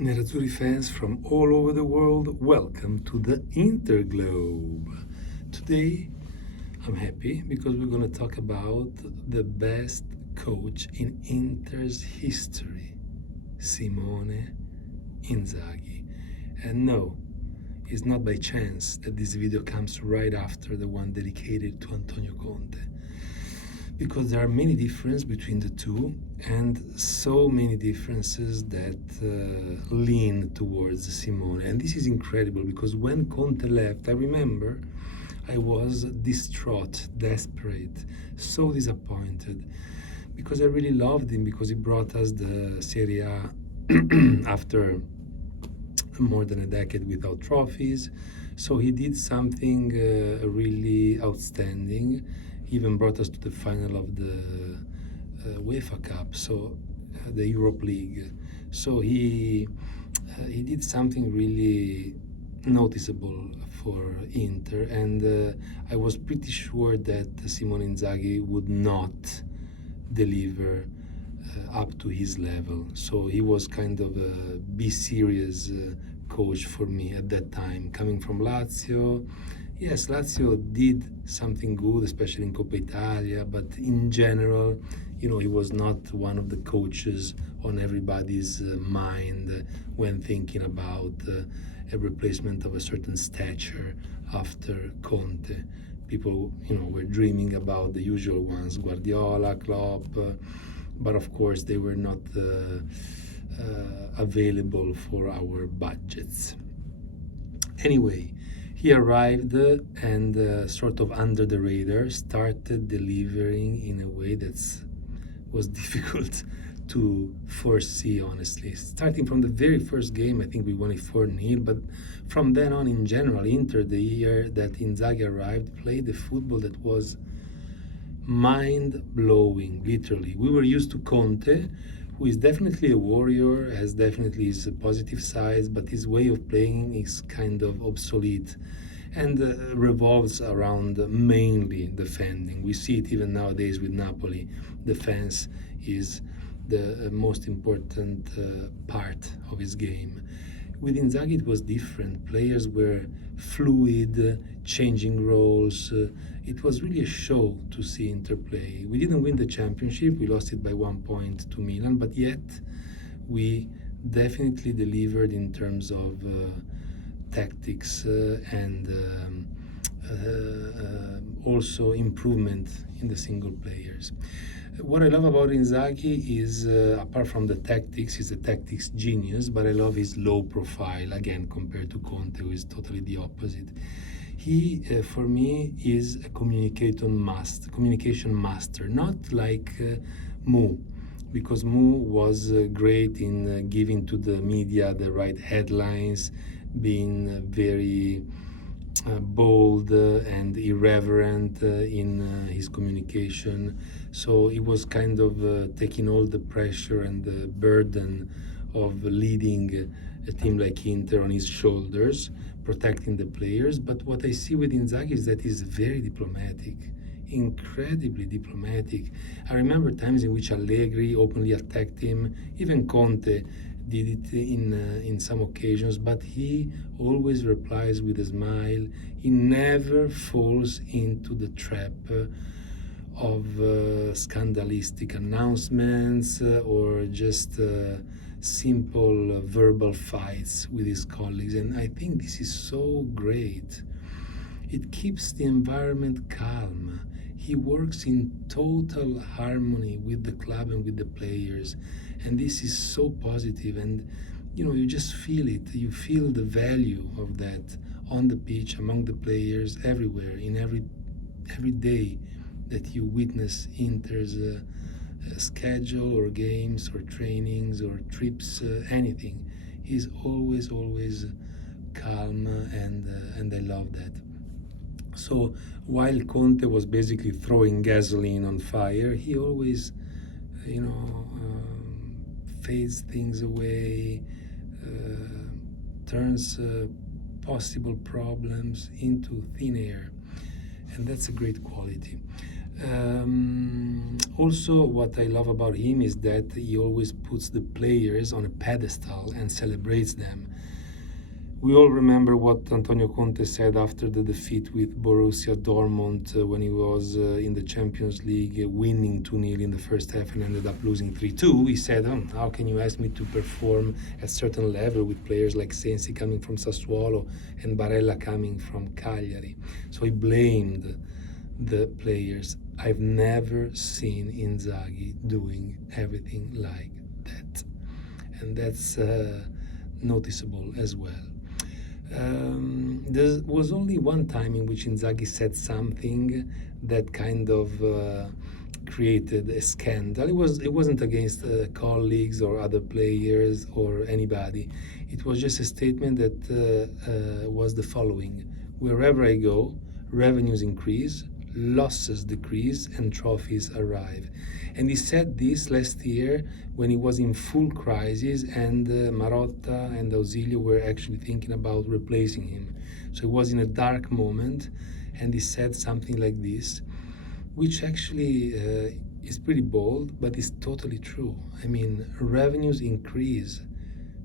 Nerazzurri fans from all over the world, welcome to the Interglobe. Today, I'm happy because we're going to talk about the best coach in Inter's history, Simone Inzaghi. And no, it's not by chance that this video comes right after the one dedicated to Antonio Conte, because there are many differences between the two and so many differences that lean towards Simone. And this is incredible because when Conte left, I remember I was distraught, desperate, so disappointed, because I really loved him, because he brought us the Serie A after more than a decade without trophies. So he did something really outstanding. He even brought us to the final of the UEFA Cup, so the Europe League. So he did something really noticeable for Inter, and I was pretty sure that Simone Inzaghi would not deliver up to his level. So he was kind of a be serious coach for me at that time, coming from Lazio. Yes, Lazio did something good, especially in Coppa Italia, but in general, he was not one of the coaches on everybody's mind when thinking about a replacement of a certain stature after Conte. People, were dreaming about the usual ones, Guardiola, Klopp, but of course they were not available for our budgets. Anyway, he arrived and sort of under the radar started delivering in a way that was difficult to foresee, honestly. Starting from the very first game, I think we won it 4-0, but from then on, in general, Inter, the year that Inzaghi arrived, played a football that was mind-blowing, literally. We were used to Conte, who is definitely a warrior, has definitely his positive sides, but his way of playing is kind of obsolete and revolves around mainly defending. We see it even nowadays with Napoli. Defense is the most important part of his game. With Inzaghi, it was different. Players were fluid, changing roles. It was really a show to see Inter play. We didn't win the championship. We lost it by 1 point to Milan, but yet we definitely delivered in terms of tactics and also improvement in the single players. What I love about Inzaghi is, apart from the tactics, he's a tactics genius, but I love his low profile, again, compared to Conte, who is totally the opposite. He, for me, is a communication master, not like Mu, because Mu was great in giving to the media the right headlines, being very bold and irreverent in his communication. So he was kind of taking all the pressure and the burden of leading a team like Inter on his shoulders, protecting the players. But what I see with Inzaghi is that he's very diplomatic, incredibly diplomatic. I remember times in which Allegri openly attacked him, even Conte did it in some occasions, but he always replies with a smile. He never falls into the trap of scandalistic announcements or just simple verbal fights with his colleagues. And I think this is so great. It keeps the environment calm. He works in total harmony with the club and with the players. And this is so positive, and you just feel it. You feel the value of that on the pitch, among the players, everywhere, in every day that you witness Inter's schedule or games or trainings or trips, anything. He's always calm, and I love that. So while Conte was basically throwing gasoline on fire, he always, fades things away, turns possible problems into thin air, and that's a great quality. Also, what I love about him is that he always puts the players on a pedestal and celebrates them. We all remember what Antonio Conte said after the defeat with Borussia Dortmund when he was in the Champions League, winning 2-0 in the first half and ended up losing 3-2. He said, how can you ask me to perform at a certain level with players like Sensi coming from Sassuolo and Barella coming from Cagliari? So he blamed the players. I've never seen Inzaghi doing everything like that. And that's noticeable as well. There was only one time in which Inzaghi said something that kind of created a scandal. It wasn't against colleagues or other players or anybody. It was just a statement that was the following: wherever I go, revenues increase, losses decrease, and trophies arrive. And he said this last year when he was in full crisis and Marotta and Ausilio were actually thinking about replacing him. So he was in a dark moment and he said something like this, which actually is pretty bold, but is totally true. I mean, revenues increase.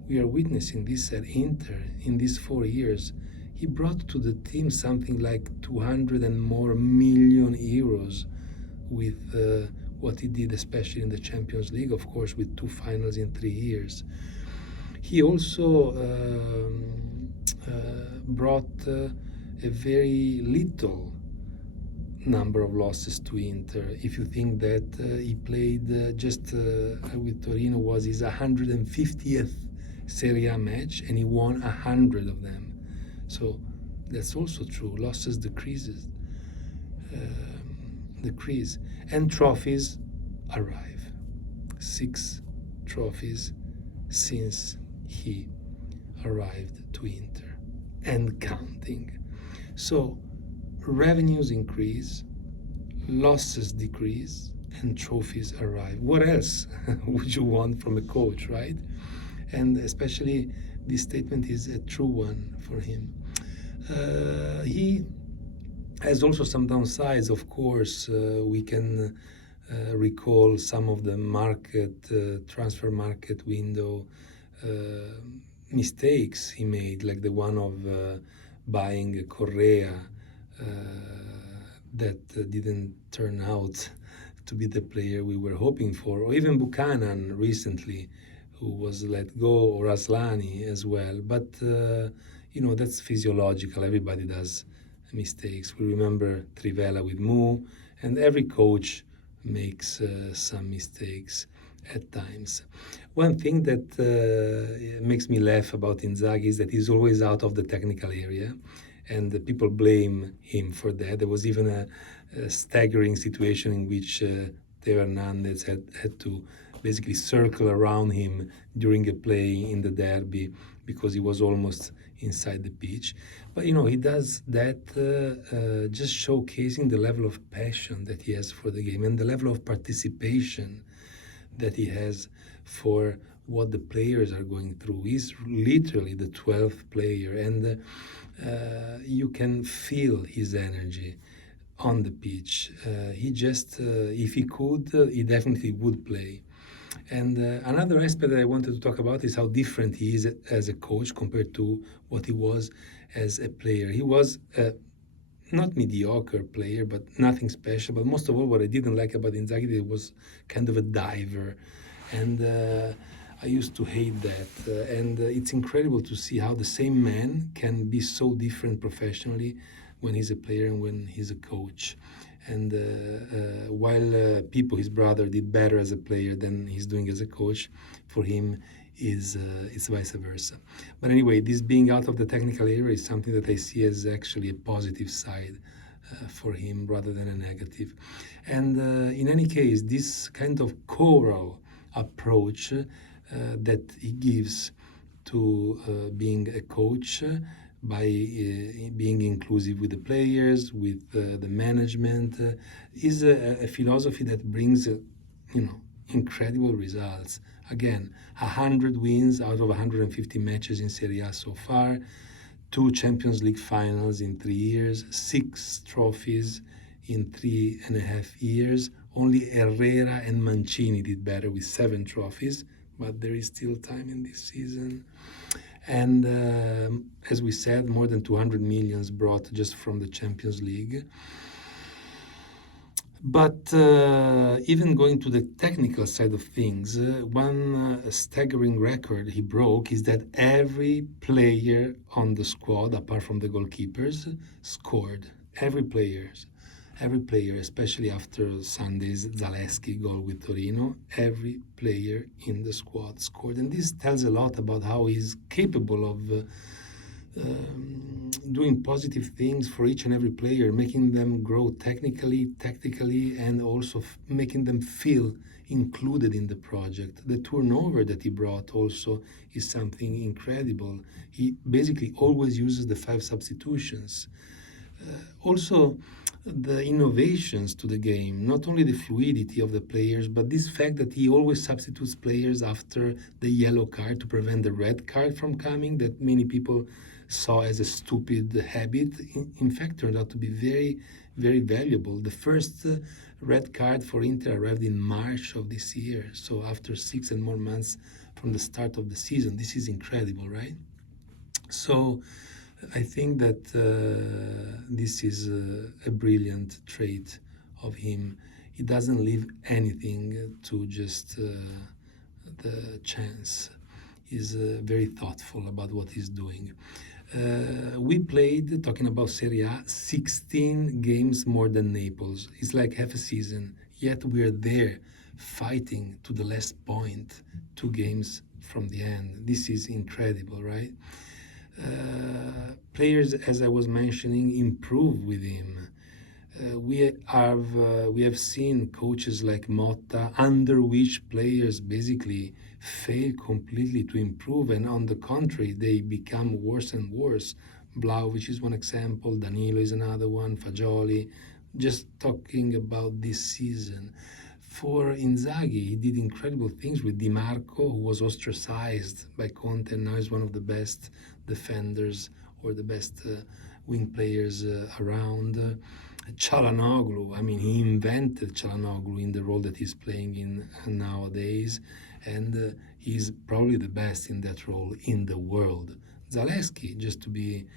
We are witnessing this at Inter in these 4 years. He brought to the team something like 200 and more million euros with what he did, especially in the Champions League, of course, with 2 finals in 3 years. He also brought a very little number of losses to Inter. If you think that he played just with Torino was his 150th Serie A match and he won 100 of them. So that's also true. Losses decrease, and trophies arrive. 6 trophies since he arrived to Inter and counting. So revenues increase, losses decrease, and trophies arrive. What else would you want from a coach, right? And especially this statement is a true one for him. He has also some downsides, of course. We can recall some of the transfer market window mistakes he made, like the one of buying Correa that didn't turn out to be the player we were hoping for, or even Buchanan recently, who was let go, or Aslani as well. But that's physiological. Everybody does mistakes. We remember Trivela with Mu, and every coach makes some mistakes at times. One thing that makes me laugh about Inzaghi is that he's always out of the technical area, and people blame him for that. There was even a staggering situation in which Teo Hernandez had to basically circle around him during a play in the derby because he was almost inside the pitch. But he does that just showcasing the level of passion that he has for the game and the level of participation that he has for what the players are going through. He's literally the 12th player, and you can feel his energy on the pitch. He just, if he could, he definitely would play. And another aspect that I wanted to talk about is how different he is as a coach compared to what he was as a player. He was not mediocre player, but nothing special. But most of all, what I didn't like about Inzaghi, he was kind of a diver. And I used to hate that. And it's incredible to see how the same man can be so different professionally when he's a player and when he's a coach. And while Pippo, his brother, did better as a player than he's doing as a coach, for him it's vice versa. But anyway, this being out of the technical area is something that I see as actually a positive side for him rather than a negative. And in any case, this kind of choral approach that he gives to being a coach by being inclusive with the players, with the management, is a philosophy that brings, incredible results. Again, 100 wins out of 150 matches in Serie A so far, 2 Champions League finals in 3 years, 6 trophies in 3.5 years. Only Herrera and Mancini did better with 7 trophies, but there is still time in this season. And as we said, more than 200 millions brought just from the Champions League. But even going to the technical side of things, one staggering record he broke is that every player on the squad, apart from the goalkeepers, scored. Every player, especially after Sunday's Zalewski goal with Torino, every player in the squad scored. And this tells a lot about how he's capable of doing positive things for each and every player, making them grow technically, tactically, and also making them feel included in the project. The turnover that he brought also is something incredible. He basically always uses the 5 substitutions. Also, the innovations to the game, not only the fluidity of the players, but this fact that he always substitutes players after the yellow card to prevent the red card from coming, that many people saw as a stupid habit, in fact turned out to be very, very valuable. The first red card for Inter arrived in March of this year, so after 6 and more months from the start of the season. This is incredible, right? So I think that this is a brilliant trait of him. He doesn't leave anything to just the chance. He's very thoughtful about what he's doing. We played, talking about Serie A, 16 games more than Naples. It's like half a season, yet we're there fighting to the last point, 2 games from the end. This is incredible, right? Players, as I was mentioning, improve with him. We have seen coaches like Motta, under which players basically fail completely to improve, and on the contrary, they become worse and worse. Vlahovic is one example, Danilo is another one, Fagioli. Just talking about this season. For Inzaghi, he did incredible things with Di Marco, who was ostracized by Conte and now is one of the best defenders or the best wing players around. Çalhanoğlu, I mean, he invented Çalhanoğlu in the role that he's playing in nowadays, and he's probably the best in that role in the world. Zalewski, just to be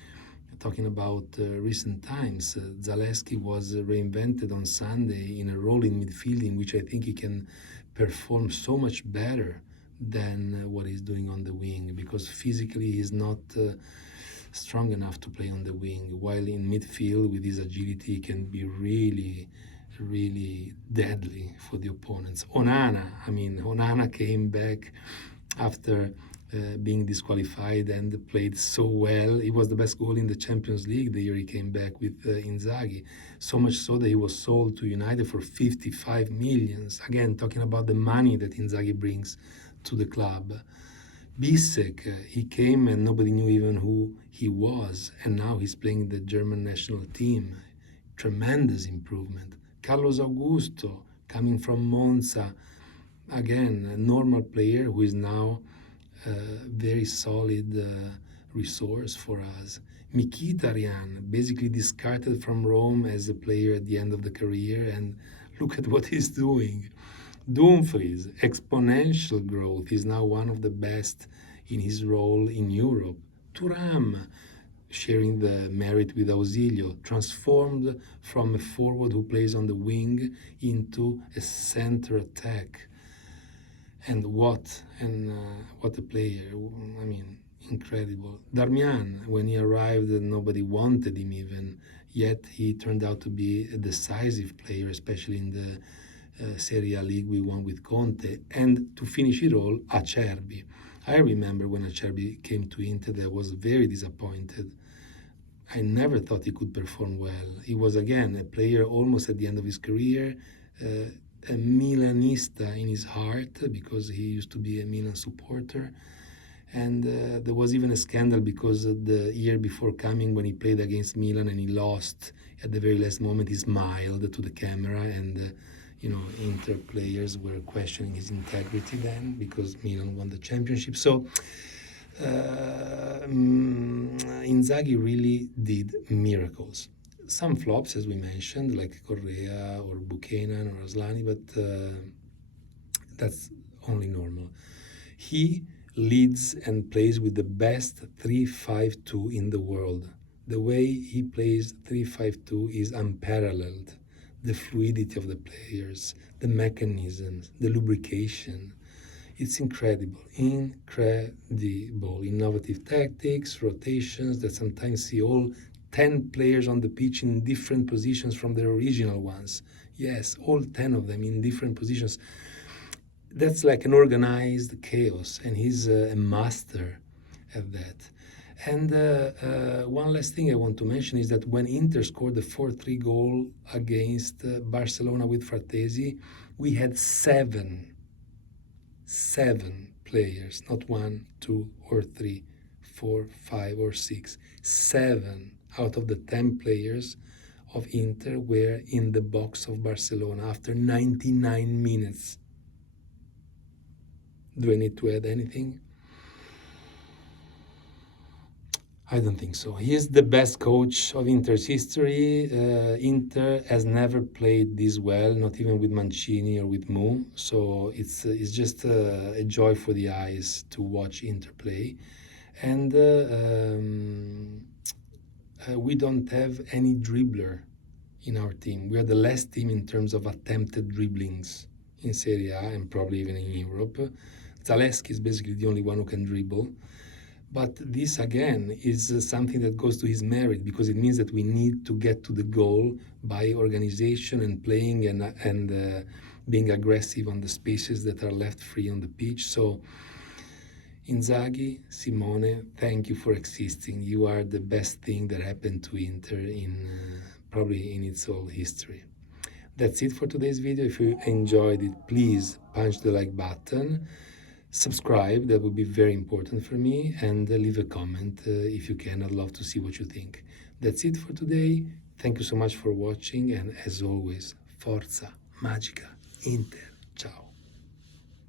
talking about recent times, Zalewski was reinvented on Sunday in a role in midfield in which I think he can perform so much better than what he's doing on the wing, because physically he's not strong enough to play on the wing, while in midfield with his agility he can be really, really deadly for the opponents. Onana came back after being disqualified and played so well. It was the best goal in the Champions League the year he came back with Inzaghi. So much so that he was sold to United for 55 millions. Again, talking about the money that Inzaghi brings to the club. Bisek, he came and nobody knew even who he was, and now he's playing the German national team. Tremendous improvement. Carlos Augusto, coming from Monza, again, a normal player who is now a very solid resource for us. Mkhitaryan, basically discarded from Rome as a player at the end of the career, and look at what he's doing. Dumfries, exponential growth. He's now one of the best in his role in Europe. Thuram, sharing the merit with Ausilio, transformed from a forward who plays on the wing into a center attack. And what a player. I mean, incredible. Darmian, when he arrived, nobody wanted him even, yet he turned out to be a decisive player, especially in the Serie A league we won with Conte. And to finish it all, Acerbi. I remember when Acerbi came to Inter, I was very disappointed. I never thought he could perform well. He was, again, a player almost at the end of his career, a Milanista in his heart, because he used to be a Milan supporter. And there was even a scandal because the year before coming, when he played against Milan and he lost, at the very last moment he smiled to the camera, and Inter players were questioning his integrity then because Milan won the championship. So Inzaghi really did miracles. some flops, as we mentioned, like Correa or Buchanan or Aslani, but that's only normal. He leads and plays with the best 3-5-2 in the world. The way he plays 3-5-2 is unparalleled. The fluidity of the players, the mechanisms, the lubrication. It's incredible, incredible. Innovative tactics, rotations that sometimes see all 10 players on the pitch in different positions from their original ones. Yes, all 10 of them in different positions. That's like an organized chaos, and he's a master at that. And one last thing I want to mention is that when Inter scored the 4-3 goal against Barcelona with Frattesi, we had seven players, not 1, 2, or 3, 4, 5, or 6. 7 out of the 10 players of Inter were in the box of Barcelona after 99 minutes. Do I need to add anything? I don't think so. He is the best coach of Inter's history. Inter has never played this well, not even with Mancini or with Mu. So it's just a joy for the eyes to watch Inter play. And we don't have any dribbler in our team. We are the last team in terms of attempted dribblings in Serie A and probably even in Europe. Zalewski is basically the only one who can dribble. But this, again, is something that goes to his merit, because it means that we need to get to the goal by organization and playing and being aggressive on the spaces that are left free on the pitch. So, Inzaghi, Simone, thank you for existing. You are the best thing that happened to Inter in probably in its whole history. That's it for today's video. If you enjoyed it, please punch the like button. Subscribe, that would be very important for me, and leave a comment if you can. I'd love to see what you think. That's it for today. Thank you so much for watching, and as always, Forza Magica Inter. Ciao.